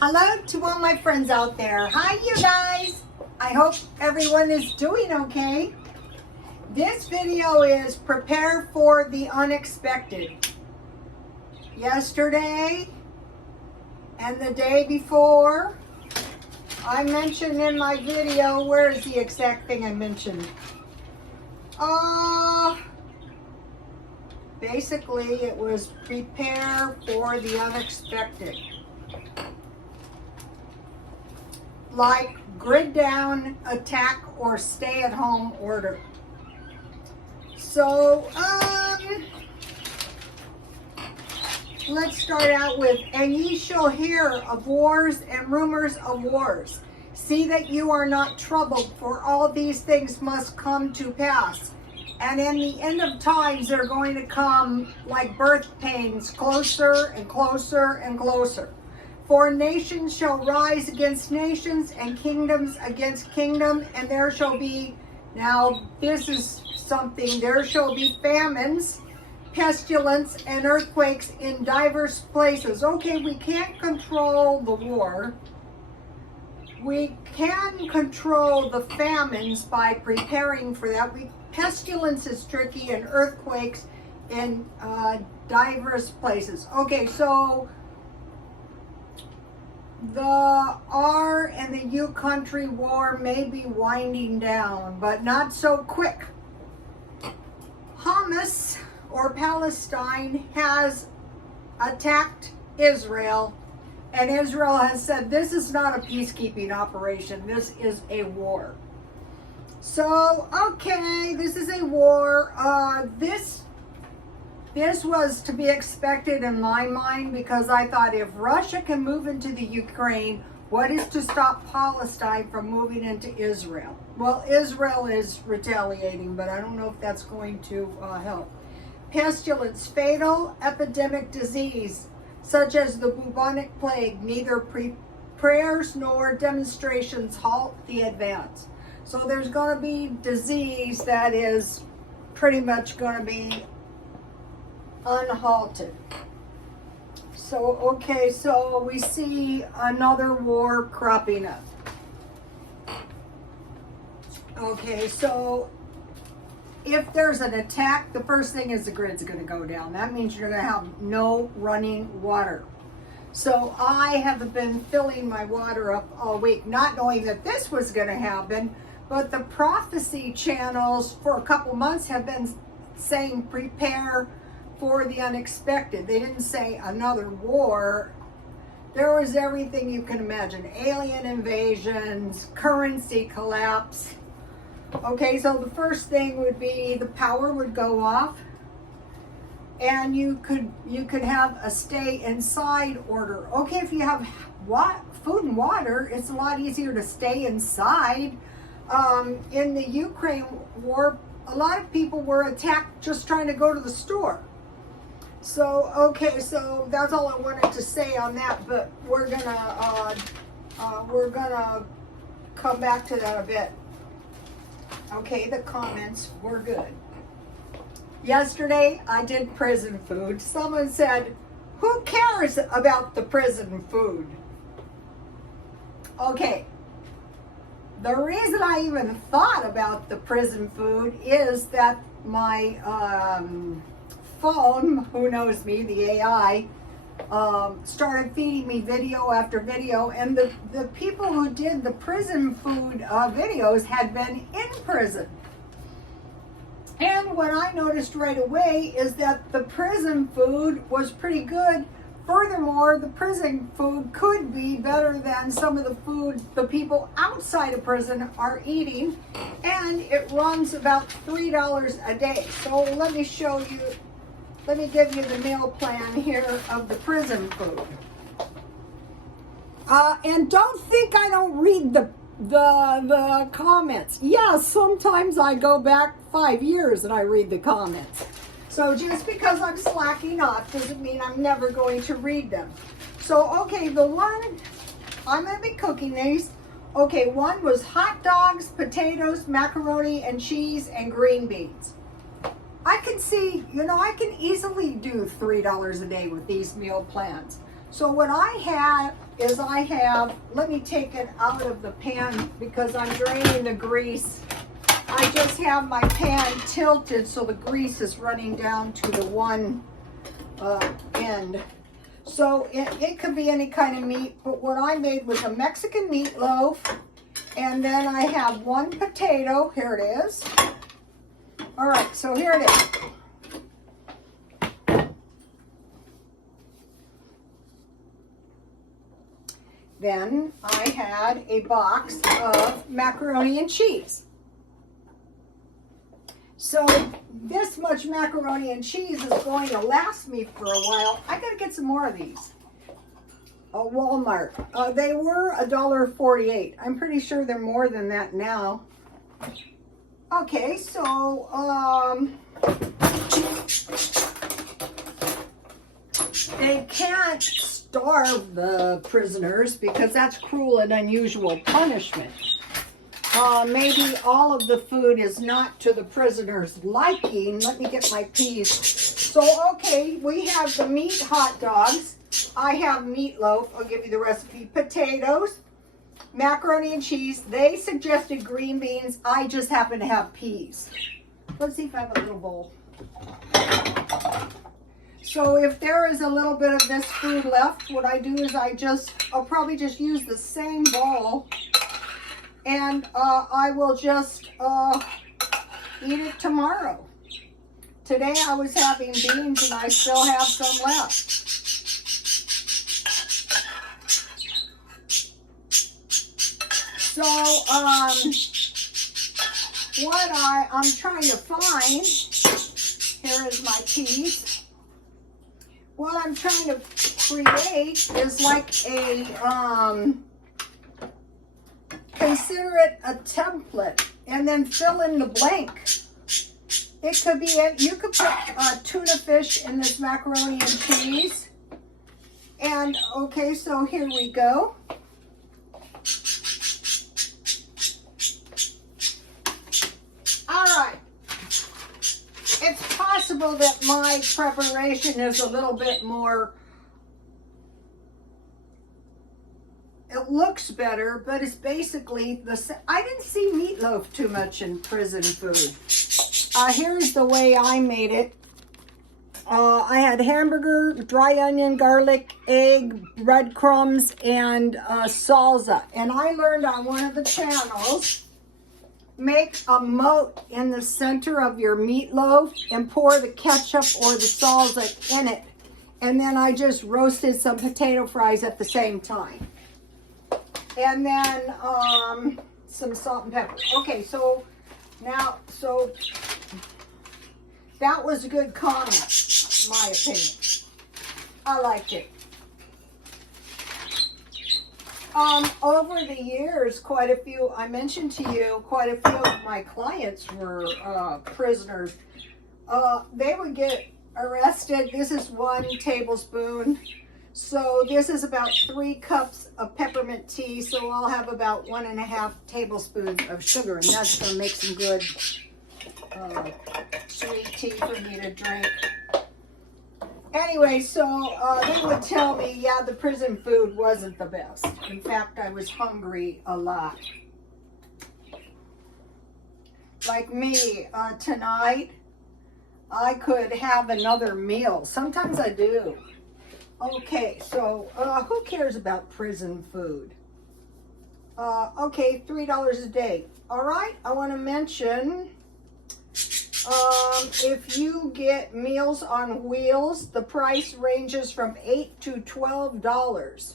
Hello to all my friends out there. Hi, you guys. I hope everyone is doing okay. This video is prepare for the unexpected. Yesterday and the day before, I mentioned in my video, where is the exact thing I mentioned? Basically it was prepare for the unexpected. Like grid down, attack, or stay at home order. So, let's start out with, and ye shall hear of wars and rumors of wars. See that you are not troubled, for all these things must come to pass. And in the end of times, they're going to come like birth pains, closer and closer and closer. For nations shall rise against nations, and kingdoms against kingdom, and there shall be, now this is something, there shall be famines, pestilence, and earthquakes in diverse places. Okay, we can't control the war. We can control the famines by preparing for that. Pestilence is tricky, and earthquakes in diverse places. Okay, so the R and the U country war may be winding down, but not so quick. Hamas, or Palestine, has attacked Israel, and Israel has said this is not a peacekeeping operation, this is a war. So, okay, this is a war. This was to be expected in my mind, because I thought if Russia can move into the Ukraine, what is to stop Palestine from moving into Israel? Well, Israel is retaliating, but I don't know if that's going to help. Pestilence, fatal epidemic disease, such as the bubonic plague, neither prayers nor demonstrations halt the advance. So there's going to be disease that is pretty much going to be unhalted. So, okay, so we see another war cropping up. Okay, so if there's an attack, the first thing is the grid's going to go down. That means you're going to have no running water. So I have been filling my water up all week, not knowing that this was going to happen, but the prophecy channels for a couple months have been saying prepare for the unexpected. They didn't say another war. There was everything you can imagine. Alien invasions, currency collapse. Okay, so the first thing would be the power would go off, and you could have a stay inside order. Okay, if you have food and water, it's a lot easier to stay inside. In the Ukraine war, a lot of people were attacked just trying to go to the store. So, okay, so that's all I wanted to say on that, but we're gonna come back to that a bit. Okay, the comments were good. Yesterday, I did prison food. Someone said, who cares about the prison food? Okay, the reason I even thought about the prison food is that my phone, who knows me, the AI, started feeding me video after video, and the people who did the prison food videos had been in prison. And what I noticed right away is that the prison food was pretty good. Furthermore, the prison food could be better than some of the food the people outside of prison are eating, and it runs about $3 a day. So let me show you. Let me give you the meal plan here of the prison food. And don't think I don't read the comments. Yeah, sometimes I go back 5 years and I read the comments. So just because I'm slacking off doesn't mean I'm never going to read them. So, okay, the one, I'm going to be cooking these. Okay, one was hot dogs, potatoes, macaroni and cheese, and green beans. I can see, I can easily do $3 a day with these meal plans. So what I is I have, let me take it out of the pan because I'm draining the grease. I just have my pan tilted so the grease is running down to the one end. So it could be any kind of meat, but what I made was a Mexican meatloaf, and then I have one potato. Here it is. All right, so here it is. Then I had a box of macaroni and cheese. So this much macaroni and cheese is going to last me for a while. I gotta get some more of these. Walmart. They were $1.48. I'm pretty sure they're more than that now. Okay, so they can't starve the prisoners because that's cruel and unusual punishment. Maybe all of the food is not to the prisoners' liking. Let me get my peas. So, okay, we have the meat hot dogs. I have meatloaf. I'll give you the recipe. Potatoes, macaroni and cheese. They suggested green beans. I just happen to have peas. Let's see if I have a little bowl. So if there is a little bit of this food left, what I do is I'll probably just use the same bowl, and I will just eat it tomorrow. Today I was having beans and I still have some left. So what I'm trying to find, here is my peas. What I'm trying to create is like a, consider it a template, and then fill in the blank. It could be, you could put tuna fish in this macaroni and cheese. And okay, so here we go. All right. It's possible that my preparation is a little bit more, it looks better, but it's basically the same. I didn't see meatloaf too much in prison food. Here's the way I made it. I had hamburger, dry onion, garlic, egg, breadcrumbs, and salsa. And I learned on one of the channels, make a moat in the center of your meatloaf and pour the ketchup or the salsa in it. And then I just roasted some potato fries at the same time. And then some salt and pepper. Okay, so now, so that was a good comment, in my opinion. I liked it. Over the years, quite a few, I mentioned to you, quite a few of my clients were prisoners. They would get arrested. This is 1 tablespoon. So this is about 3 cups of peppermint tea. So I'll have about 1.5 tablespoons of sugar, and that's going to make some good sweet tea for me to drink. Anyway, so they would tell me, yeah, the prison food wasn't the best. In fact, I was hungry a lot. Like me, tonight, I could have another meal. Sometimes I do. Okay, so who cares about prison food? Okay, $3 a day. All right, I want to mention, if you get Meals on Wheels, the price ranges from $8 to $12.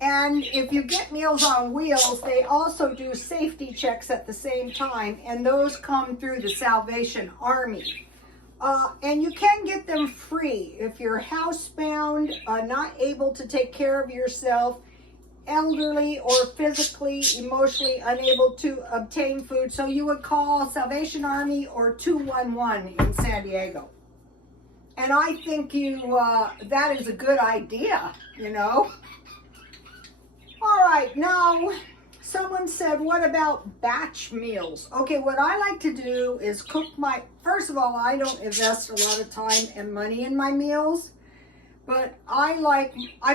And if you get Meals on Wheels, they also do safety checks at the same time, and those come through the Salvation Army. And you can get them free if you're housebound, not able to take care of yourself, elderly or physically, emotionally unable to obtain food. So you would call Salvation Army or 211 in San Diego. And I think that is a good idea, you know. All right, now someone said, what about batch meals? Okay, what I like to do is cook first of all, I don't invest a lot of time and money in my meals. But I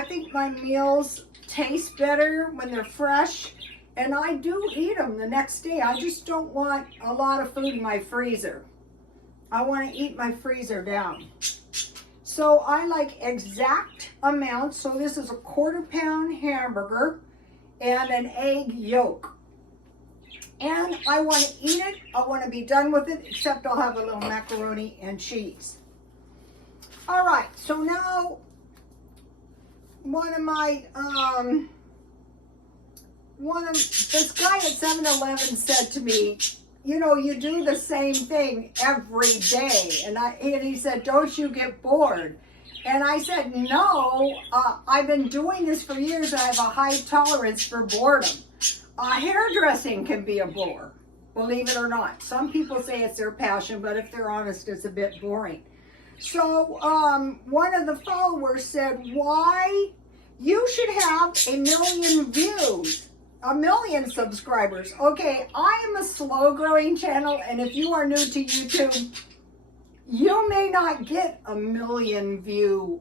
think my meals taste better when they're fresh, and I do eat them the next day. I just don't want a lot of food in my freezer. I want to eat my freezer down. So I like exact amounts. So this is a 1/4 pound hamburger and an egg yolk. And I want to eat it. I want to be done with it, except I'll have a little macaroni and cheese. All right, so now this guy at 7-Eleven said to me, you know, you do the same thing every day. And he said, don't you get bored? And I said, no, I've been doing this for years. I have a high tolerance for boredom. Hairdressing can be a bore, believe it or not. Some people say it's their passion, but if they're honest, it's a bit boring. So one of the followers said, why you should have 1 million views, 1 million subscribers. Okay, I am a slow growing channel, and if you are new to YouTube, you may not get 1 million view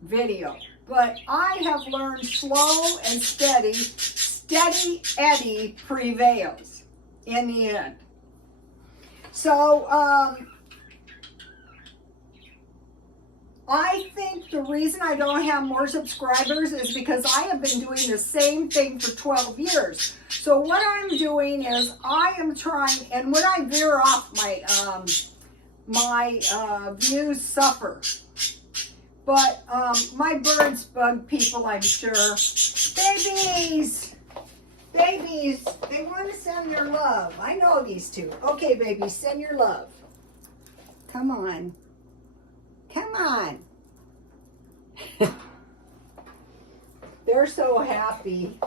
video, but I have learned slow and steady. Steady Eddie prevails in the end. So I think the reason I don't have more subscribers is because I have been doing the same thing for 12 years. So what I'm doing is I am trying, and when I veer off, my views suffer. But my birds bug people, I'm sure. Babies, they want to send their love. I know these two. Okay, babies, send your love. Come on. Come on. They're so happy.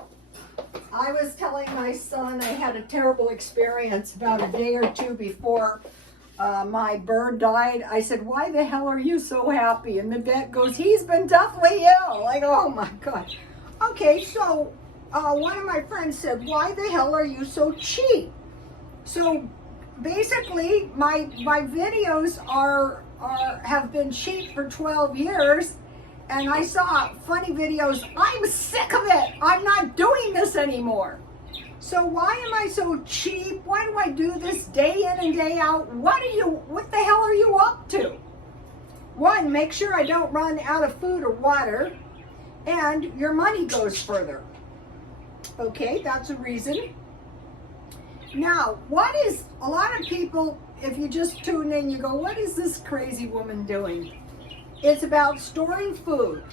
I was telling my son I had a terrible experience about a day or two before my bird died. I said, why the hell are you so happy? And the vet goes, he's been deathly ill. I go, oh my God. Okay, so one of my friends said, why the hell are you so cheap? So basically my videos have been cheap for 12 years, and I saw funny videos. I'm sick of it. I'm not doing this anymore. So why am I so cheap? Why do I do this day in and day out? What the hell are you up to? One, make sure I don't run out of food or water, and your money goes further. Okay, that's a reason. Now, a lot of people, if you just tune in, you go, what is this crazy woman doing? It's about storing food.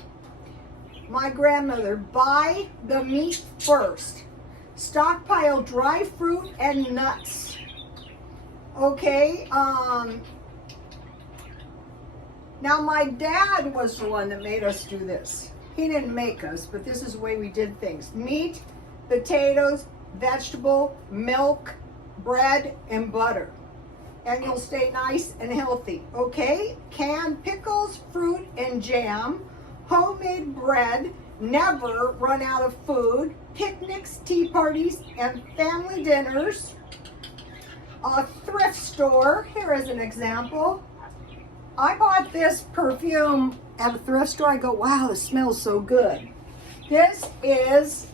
My grandmother, buy the meat first. Stockpile dry fruit and nuts. Okay, now my dad was the one that made us do this. He didn't make us, but this is the way we did things. Meat, potatoes, vegetable, milk, bread, and butter. And you'll stay nice and healthy. Okay? Canned pickles, fruit, and jam. Homemade bread. Never run out of food. Picnics, tea parties, and family dinners. A thrift store. Here is an example. I bought this perfume at a thrift store. I go, wow, it smells so good. This is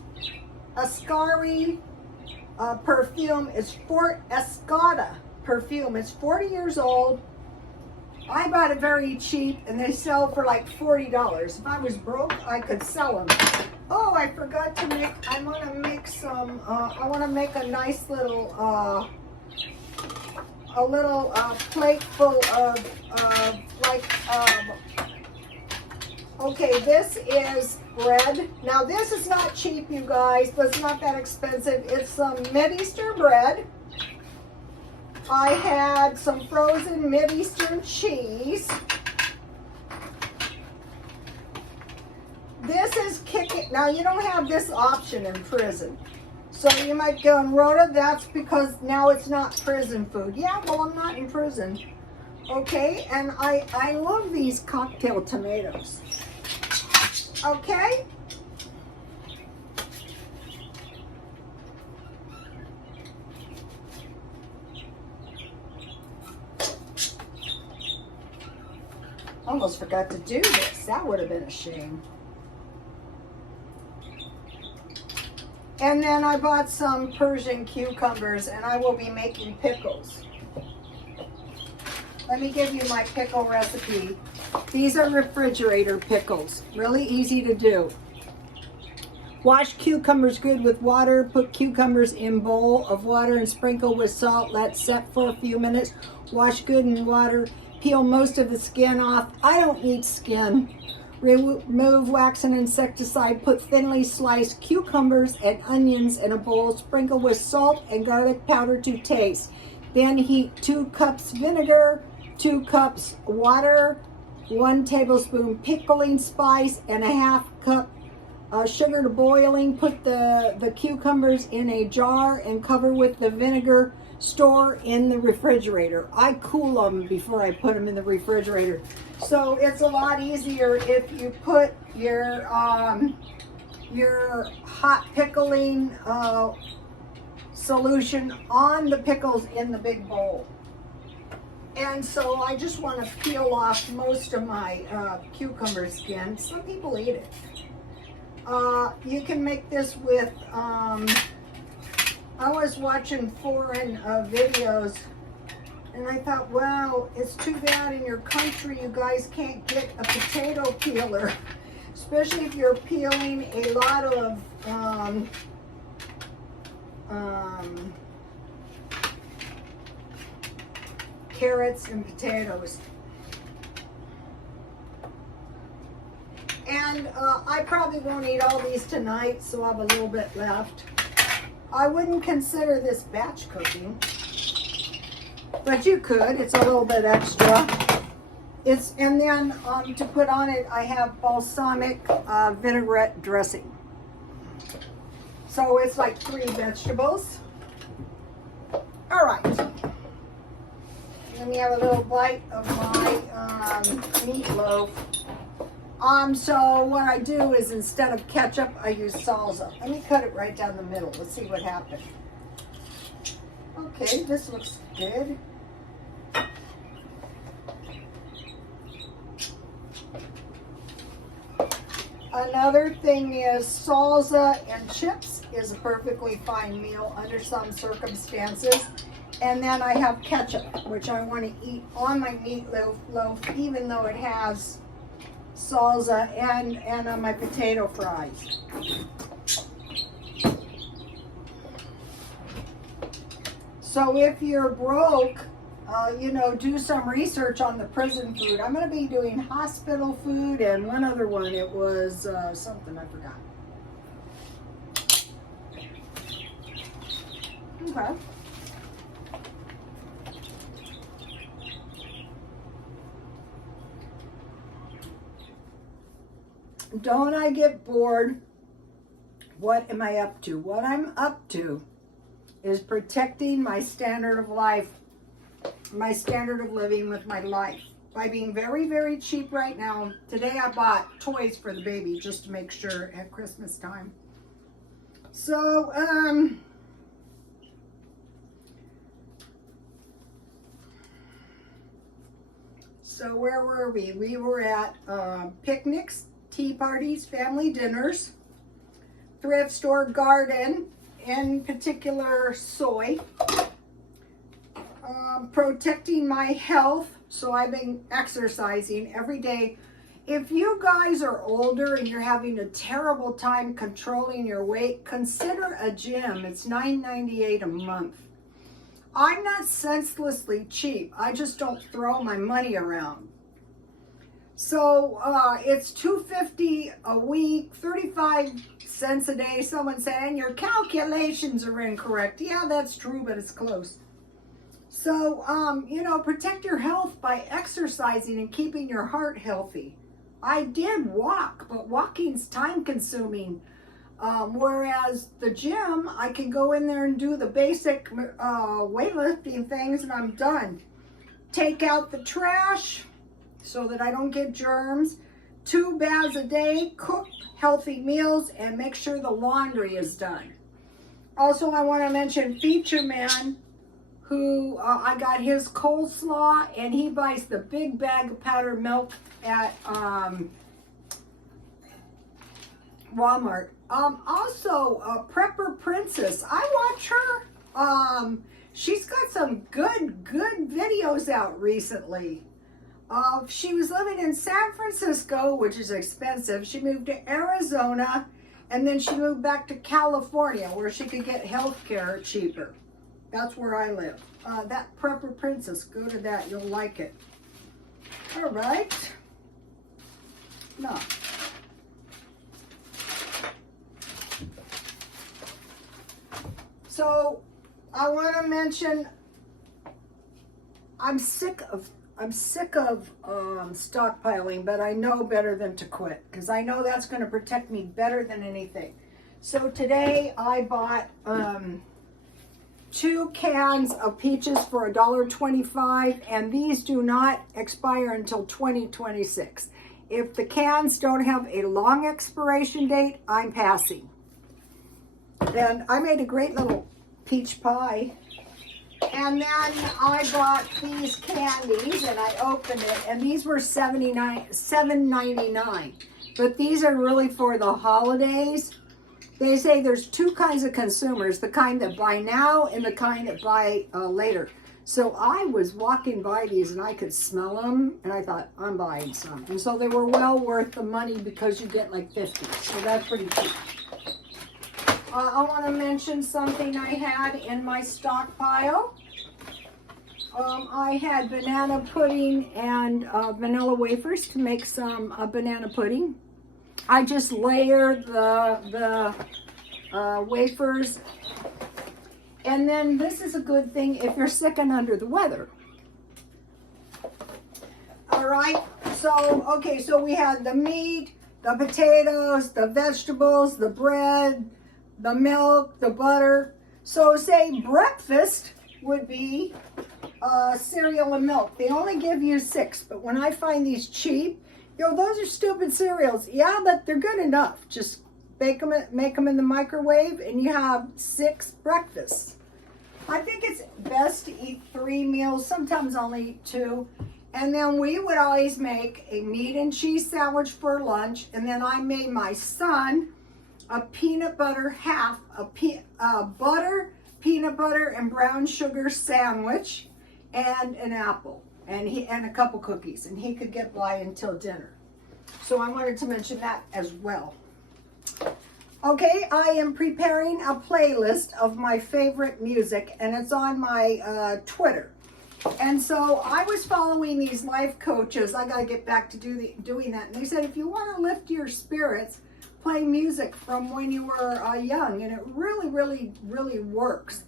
Ascari perfume. It's Escada perfume. It's 40 years old. I bought it very cheap, and they sell for like $40. If I was broke, I could sell them. Oh, I forgot to make, I want to make some, I want to make a nice little, plate full of okay, this is bread. Now, this is not cheap, you guys, but it's not that expensive. It's some Mideastern bread. I had some frozen Mideastern cheese. This is kicking. Now, you don't have this option in prison. So you might go, and Rhoda, that's because now it's not prison food. Yeah, well, I'm not in prison. Okay, and I love these cocktail tomatoes. Okay? Almost forgot to do this. That would have been a shame. And then I bought some Persian cucumbers, and I will be making pickles. Let me give you my pickle recipe. These are refrigerator pickles. Really easy to do. Wash cucumbers good with water. Put cucumbers in bowl of water and sprinkle with salt. Let set for a few minutes. Wash good in water. Peel most of the skin off. I don't eat skin. Remove wax and insecticide. Put thinly sliced cucumbers and onions in a bowl. Sprinkle with salt and garlic powder to taste. Then heat 2 cups vinegar, 2 cups water, 1 tablespoon pickling spice, and a half cup sugar to boiling. Put the cucumbers in a jar and cover with the vinegar. Store in the refrigerator. I cool them before I put them in the refrigerator. So it's a lot easier if you put your hot pickling solution on the pickles in the big bowl. And so I just want to peel off most of my cucumber skin. Some people eat it. You can make this with I was watching foreign videos, and I thought, wow, it's too bad in your country you guys can't get a potato peeler, especially if you're peeling a lot of carrots and potatoes. And I probably won't eat all these tonight, so I have a little bit left. I wouldn't consider this batch cooking, but you could. It's a little bit extra. And then to put on it, I have balsamic vinaigrette dressing. So it's like 3 vegetables. All right. Let me have a little bite of my meatloaf. So what I do is instead of ketchup, I use salsa. Let me cut it right down the middle. Let's see what happens. Okay, this looks good. Another thing is salsa and chips is a perfectly fine meal under some circumstances. And then I have ketchup, which I want to eat on my meatloaf, even though it has salsa and on my potato fries. So if you're broke, do some research on the prison food. I'm going to be doing hospital food and one other one. It was something I forgot. Okay. Don't I get bored? What am I up to? What I'm up to is protecting my standard of life, my standard of living with my life by being very, very cheap right now. Today I bought toys for the baby just to make sure at Christmas time. So, so where were we? We were at picnics, tea parties, family dinners, thrift store, garden, in particular soy, protecting my health. So I've been exercising every day. If you guys are older and you're having a terrible time controlling your weight, consider a gym. It's $9.98 a month. I'm not senselessly cheap. I just don't throw my money around. So it's $2.50 a week, 35 cents a day. Someone saying your calculations are incorrect. Yeah, that's true, but it's close. So, protect your health by exercising and keeping your heart healthy. I did walk, but walking's time consuming. Whereas the gym, I can go in there and do the basic weightlifting things and I'm done. Take out the trash so that I don't get germs. 2 baths a day, cook healthy meals, and make sure the laundry is done. Also, I want to mention Feature Man who I got his coleslaw, and he buys the big bag of powdered milk at Walmart. Also, Prepper Princess. I watch her. She's got some good videos out recently. She was living in San Francisco, which is expensive. She moved to Arizona, and then she moved back to California, where she could get health care cheaper. That's where I live. That Prepper Princess, go to that. You'll like it. All right. No. So I want to mention, I'm sick of stockpiling, but I know better than to quit, because I know that's going to protect me better than anything. So today I bought 2 cans of peaches for $1.25, and these do not expire until 2026. If the cans don't have a long expiration date, I'm passing. Then I made a great little peach pie. And then I bought these candies, and I opened it, and these were $7.99. But these are really for the holidays. They say there's 2 kinds of consumers, the kind that buy now and the kind that buy later. So I was walking by these, and I could smell them, and I thought, I'm buying some. And so they were well worth the money, because you get like 50. So that's pretty cheap. I want to mention something I had in my stockpile. I had banana pudding and vanilla wafers to make some banana pudding. I just layered the wafers. And then this is a good thing if you're sick and under the weather. All right, so, okay, so we had the meat, the potatoes, the vegetables, the bread, the milk, the butter. So say breakfast would be cereal and milk. They only give you 6, but when I find these cheap, those are stupid cereals. Yeah, but they're good enough. Just make them in the microwave, and you have 6 breakfasts. I think it's best to eat 3 meals, sometimes only 2. And then we would always make a meat and cheese sandwich for lunch, and then I made my son a peanut butter butter, peanut butter, and brown sugar sandwich, and an apple, and a couple cookies, and he could get by until dinner. So I wanted to mention that as well. Okay, I am preparing a playlist of my favorite music, and it's on my Twitter. And so I was following these life coaches. I got to get back to doing that. And they said, if you want to lift your spirits, play music from when you were young, and it really works.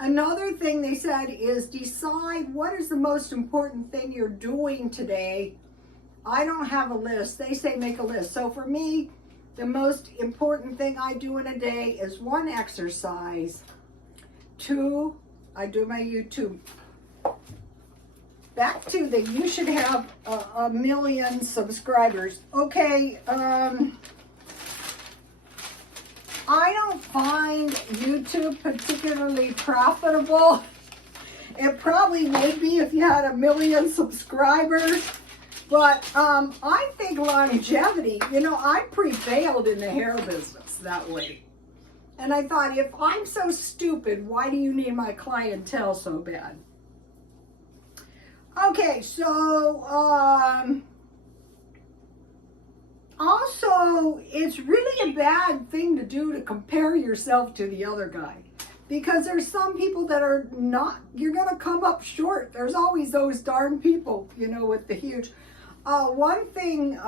Another thing they said is decide what is the most important thing you're doing today. I don't have a list. They say make a list. So for me, the most important thing I do in a day is 1, exercise, 2, I do my YouTube. Back to the you should have a million subscribers. Okay, I don't find YouTube particularly profitable. It probably would be if you had a million subscribers. But I think longevity, I prevailed in the hair business that way. And I thought, if I'm so stupid, why do you need my clientele so bad? Okay, so also, it's really a bad thing to do to compare yourself to the other guy, because there's some people that are not, you're going to come up short. There's always those darn people, with the huge. One thing,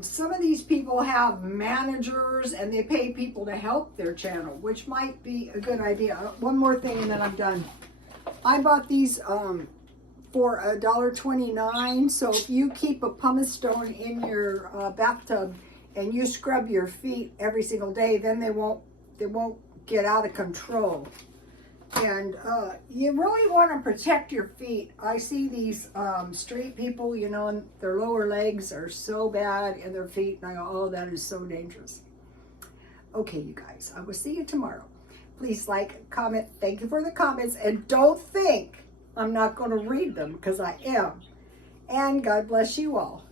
some of these people have managers, and they pay people to help their channel, which might be a good idea. One more thing, and then I'm done. I bought these for $1.29. So if you keep a pumice stone in your bathtub and you scrub your feet every single day, then they won't get out of control. And you really want to protect your feet. I see these street people, and their lower legs are so bad, and their feet, and I go, oh, that is so dangerous. Okay, you guys, I will see you tomorrow. Please like, comment. Thank you for the comments. And don't think I'm not going to read them, because I am. And God bless you all.